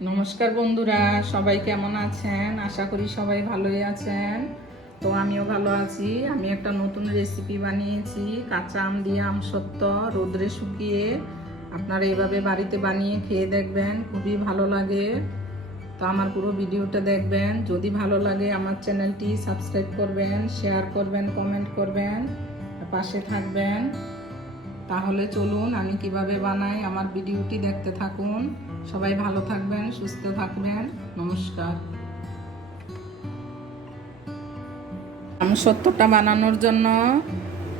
নমস্কার বন্ধুরা, সবাই কেমন আছেন? আশা করি সবাই ভালোই আছেন। তো আমিও ভালো আছি। আমি একটা নতুন রেসিপি বানিয়েছি, কাঁচা আম দিয়ে আম সত্য, রোদ্রে শুকিয়ে। আপনারা এভাবে বাড়িতে বানিয়ে খেয়ে দেখবেন, খুবই ভালো লাগে। তো আমার পুরো ভিডিওটা দেখবেন। যদি ভালো লাগে, আমার চ্যানেলটি সাবস্ক্রাইব করবেন শেয়ার করবেন কমেন্ট করবেন পাশে থাকবেন। তাহলে চলুন, আমি কীভাবে বানাই আমার ভিডিওটি দেখতে থাকুন। সবাই ভালো থাকবেন, সুস্থ থাকবেন। নমস্কার। আম সত্যটা বানানোর জন্য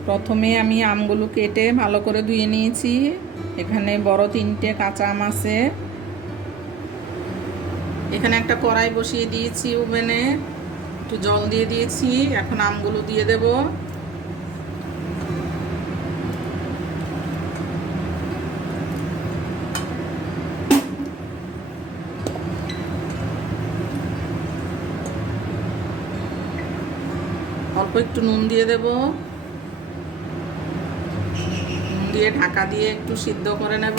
প্রথমে আমি আমগুলো কেটে ভালো করে ধুয়ে নিয়েছি। এখানে বড় তিনটে কাঁচা আম আছে। এখানে একটা কড়াই বসিয়ে দিয়েছি ওভেনে। একটু জল দিয়ে দিয়েছি। এখন আমগুলো দিয়ে দেবো। একটু নুন দিয়ে দেব। নুন দিয়ে ঢাকা দিয়ে একটু সিদ্ধ করে নেব।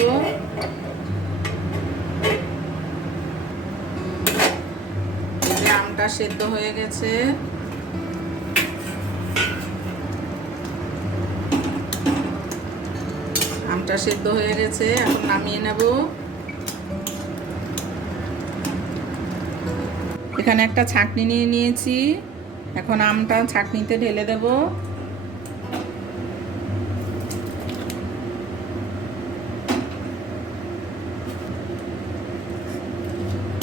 আমটা সেদ্ধ হয়ে গেছে। আমটা সেদ্ধ হয়ে গেছে, এখন নামিয়ে নেব। এখানে একটা ছাঁকনি নিয়ে নিয়েছি। এখন আমটা ছাকনিতে ঢেলে দেব।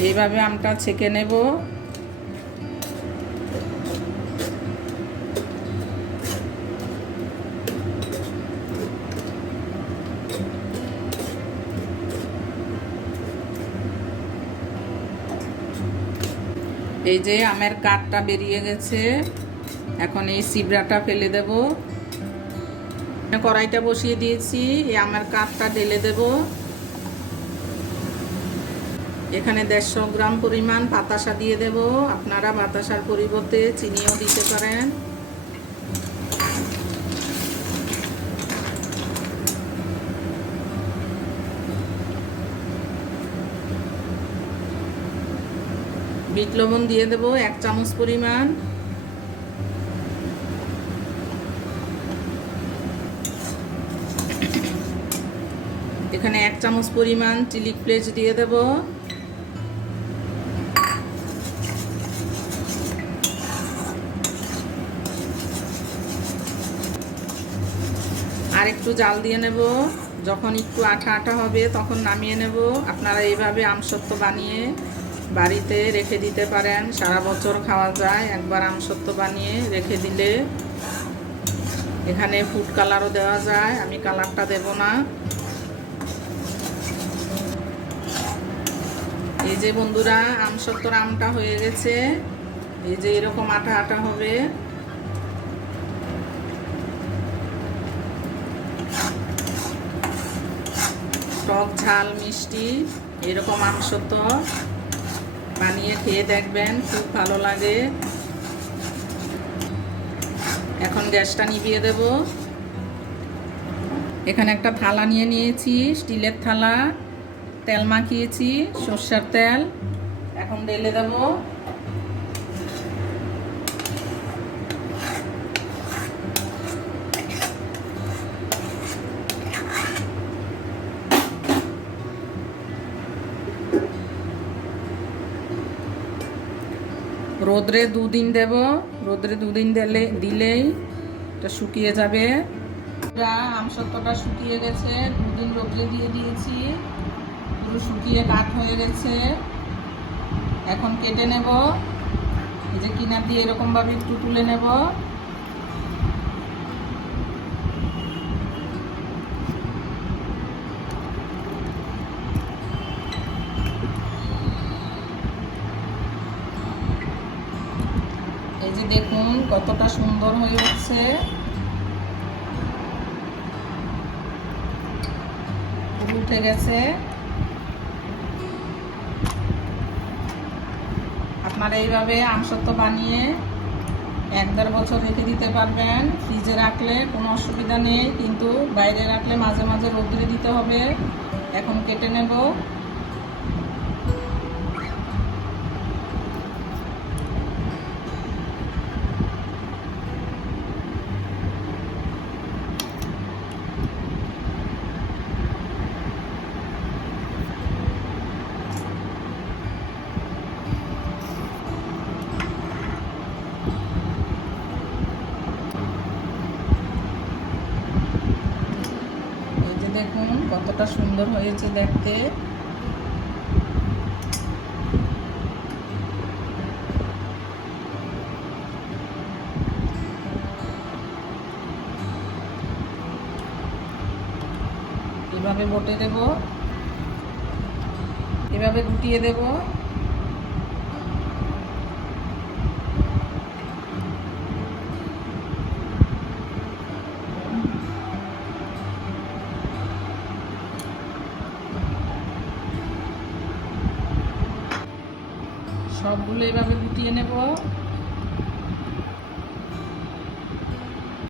এইভাবে আমটা ছেঁকে নেব। এই যে আমের কাঠটা বেরিয়ে গেছে। এখন এই সিবড়াটা ফেলে দেব। কড়াইটা বসিয়ে দিয়েছি, এই আমের কাঠটা ঢেলে দেব। এখানে দেড়শো গ্রাম পরিমাণ বাতাসা দিয়ে দেব। আপনারা বাতাসার পরিবর্তে চিনিও দিতে পারেন। বিট লবণ দিয়ে দেব, এক চামচ পরিমাণ। এখানে এক চামচ পরিমাণ চিলি ফ্লেক্স দিয়ে দেব। আর একটু জাল দিয়ে নেব। যখন একটু আঠা আঠা হবে, তখন নামিয়ে নেব। আপনারা এইভাবে আমসত্ব বানিয়ে বাড়িতে রেখে দিতে পারেন। সারা বছর খাওয়া যায়। একবার আমসত্ব বানিয়ে রেখে দিলে এখানে ফুড কালারও দেওয়া যায়। আমি কালারটা দেব না। এই যে বন্ধুরা আমসত্তর আমটা হয়ে গেছে। এই যে এরকম আটা আটা হবে। টক, ঝাল, মিষ্টি, এরকম আমসত্ব বানিয়ে খেয়ে দেখবেন, খুব ভালো লাগে। এখন গ্যাসটা নিভিয়ে দেব। এখানে একটা থালা নিয়ে নিয়েছি, স্টিলের থালা, তেল মাখিয়েছি, সর্ষার তেল। এখন ঢেলে দেব। রোদ্রে দুদিন দেব, রোদ্রে দুদিন দিলে, দিলেই এটা শুকিয়ে যাবে। আমসত্বটা শুকিয়ে গেছে, দুদিন রোদ্রে দিয়ে দিয়েছি। পুরো শুকিয়ে কাঠ হয়ে গেছে। এখন কেটে নেব। এই যে কিনা দিয়ে এরকমভাবে একটু তুলে নেব এই যে দেখুন, কতটা সুন্দর হয়ে উঠছে। উঠে গেছে। আপনারা এইভাবে আমসত্ব বানিয়ে এক দেড় বছর রেখে দিতে পারবেন। ফ্রিজে রাখলে কোনো অসুবিধা নেই, কিন্তু বাইরে রাখলে মাঝে মাঝে রোদ্রে দিতে হবে। এখন কেটে নেব। কতটা সুন্দর হয়েছে দেখতে। এভাবে বটে দেব। এভাবে গুটিয়ে দেব। সবগুলো এভাবে গুটিয়ে নেব।